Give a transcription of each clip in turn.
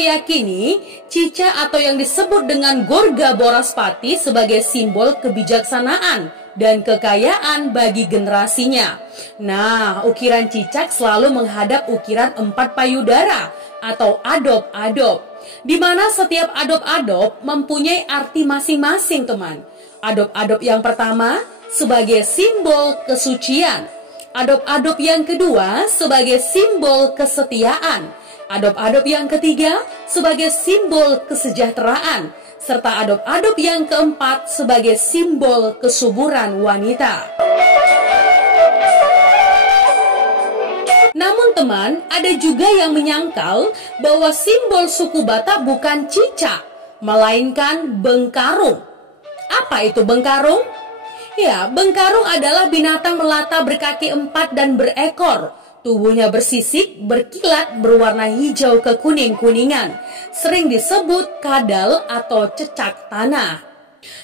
meyakini cicak atau yang disebut dengan Gorga Boraspati sebagai simbol kebijaksanaan dan kekayaan bagi generasinya. Nah, ukiran cicak selalu menghadap ukiran 4 payudara atau adop-adop, di mana setiap adop-adop mempunyai arti masing-masing, teman. Adop-adop yang pertama sebagai simbol kesucian, adop-adop yang kedua sebagai simbol kesetiaan, adop-adop yang ketiga sebagai simbol kesejahteraan, serta adop-adop yang keempat sebagai simbol kesuburan wanita. Namun teman, ada juga yang menyangkal bahwa simbol suku Batak bukan cicak, melainkan bengkarung. Apa itu bengkarung? Ya, bengkarung adalah binatang melata berkaki 4 dan berekor. Tubuhnya bersisik, berkilat, berwarna hijau ke kuning-kuningan. Sering disebut kadal atau cecak tanah.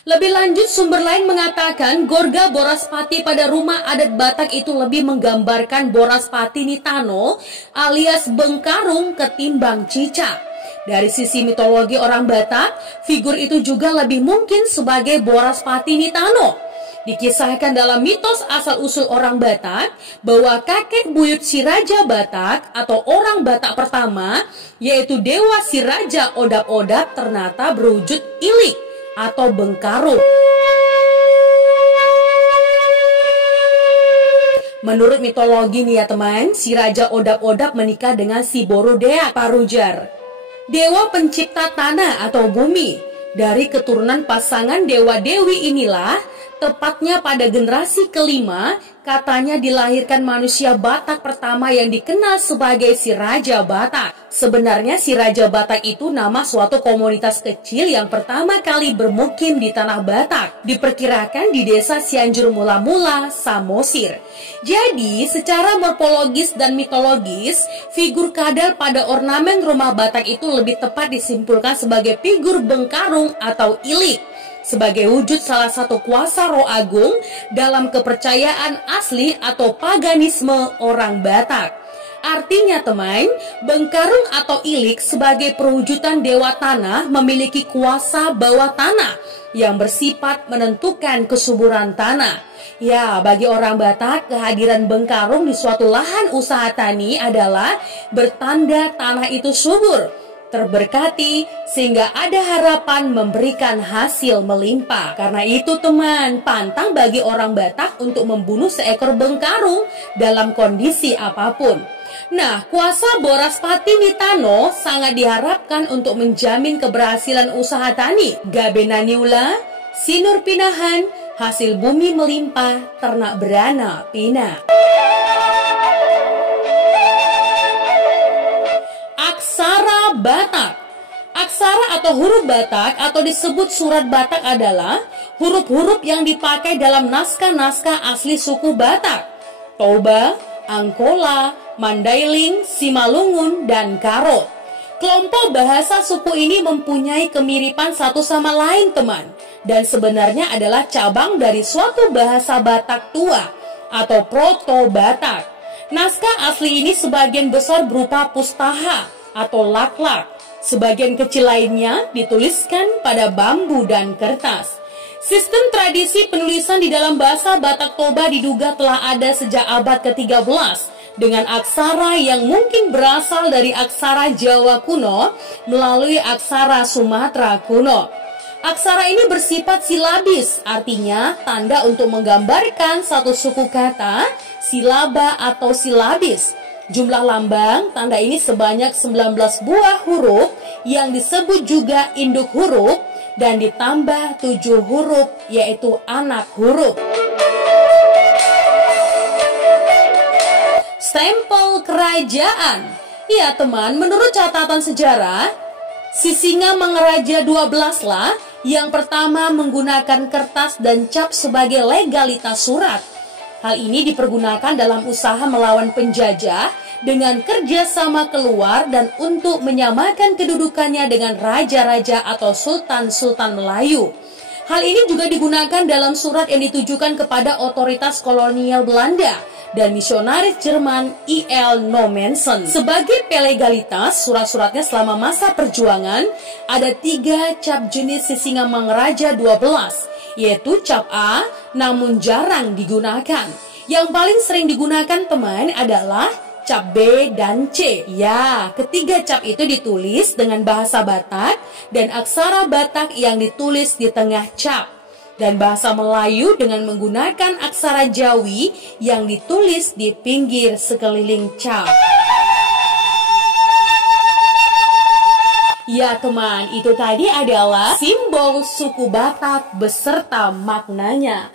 Lebih lanjut, sumber lain mengatakan Gorga Boraspati pada rumah adat Batak itu lebih menggambarkan Boraspati Nitano alias bengkarung ketimbang cicak. Dari sisi mitologi orang Batak, figur itu juga lebih mungkin sebagai Boraspati Nitano. Dikisahkan dalam mitos asal-usul orang Batak bahwa kakek buyut si Raja Batak atau orang Batak pertama, yaitu Dewa si Raja Odap-Odap, ternyata berwujud ilik atau bengkarung. Menurut mitologi nih ya teman, si Raja Odap-Odap menikah dengan si Borodeak Parujar, dewa pencipta tanah atau bumi. Dari keturunan pasangan dewa-dewi inilah, tepatnya pada generasi kelima, katanya dilahirkan manusia Batak pertama yang dikenal sebagai si Raja Batak. Sebenarnya si Raja Batak itu nama suatu komunitas kecil yang pertama kali bermukim di tanah Batak. Diperkirakan di desa Cianjur Mula-Mula, Samosir. Jadi, secara morfologis dan mitologis, figur kadal pada ornamen rumah Batak itu lebih tepat disimpulkan sebagai figur bengkarung atau ilik, sebagai wujud salah satu kuasa roh agung dalam kepercayaan asli atau paganisme orang Batak. Artinya teman, bengkarung atau ilik sebagai perwujudan dewa tanah memiliki kuasa bawah tanah yang bersifat menentukan kesuburan tanah. Ya, bagi orang Batak, kehadiran bengkarung di suatu lahan usaha tani adalah bertanda tanah itu subur, terberkati, sehingga ada harapan memberikan hasil melimpah. Karena itu teman, pantang bagi orang Batak untuk membunuh seekor bengkarung dalam kondisi apapun. Nah, kuasa Boraspati Nitano sangat diharapkan untuk menjamin keberhasilan usaha tani. Gabenaniula, sinur pinahan, hasil bumi melimpah, ternak berana pina. Aksara Batak. Aksara atau huruf Batak atau disebut surat Batak adalah huruf-huruf yang dipakai dalam naskah-naskah asli suku Batak. Toba, Angkola, Mandailing, Simalungun, dan Karo. Kelompok bahasa suku ini mempunyai kemiripan satu sama lain teman, dan sebenarnya adalah cabang dari suatu bahasa Batak tua atau Proto-Batak. Naskah asli ini sebagian besar berupa pustaha atau laklak. Sebagian kecil lainnya dituliskan pada bambu dan kertas. Sistem tradisi penulisan di dalam bahasa Batak Toba diduga telah ada sejak abad ke-13 dengan aksara yang mungkin berasal dari aksara Jawa kuno melalui aksara Sumatera kuno. Aksara ini bersifat silabis, artinya tanda untuk menggambarkan satu suku kata, silaba atau silabis. Jumlah lambang tanda ini sebanyak 19 buah huruf yang disebut juga induk huruf dan ditambah 7 huruf yaitu anak huruf. Stempel kerajaan. Iya teman, menurut catatan sejarah, Sisingamangaraja 12 lah yang pertama menggunakan kertas dan cap sebagai legalitas surat. Hal ini dipergunakan dalam usaha melawan penjajah dengan kerjasama keluar dan untuk menyamakan kedudukannya dengan raja-raja atau sultan-sultan Melayu. Hal ini juga digunakan dalam surat yang ditujukan kepada otoritas kolonial Belanda dan misionaris Jerman I.L. Nommensen. Sebagai pelegalitas surat-suratnya selama masa perjuangan, ada 3 cap jenis Sisingamangaraja 12, yaitu cap A, namun jarang digunakan. Yang paling sering digunakan teman adalah cap B dan C. Ya, ketiga cap itu ditulis dengan bahasa Batak dan aksara Batak yang ditulis di tengah cap. Dan bahasa Melayu dengan menggunakan aksara Jawi yang ditulis di pinggir sekeliling cap. Ya teman, itu tadi adalah simbol suku Batak beserta maknanya.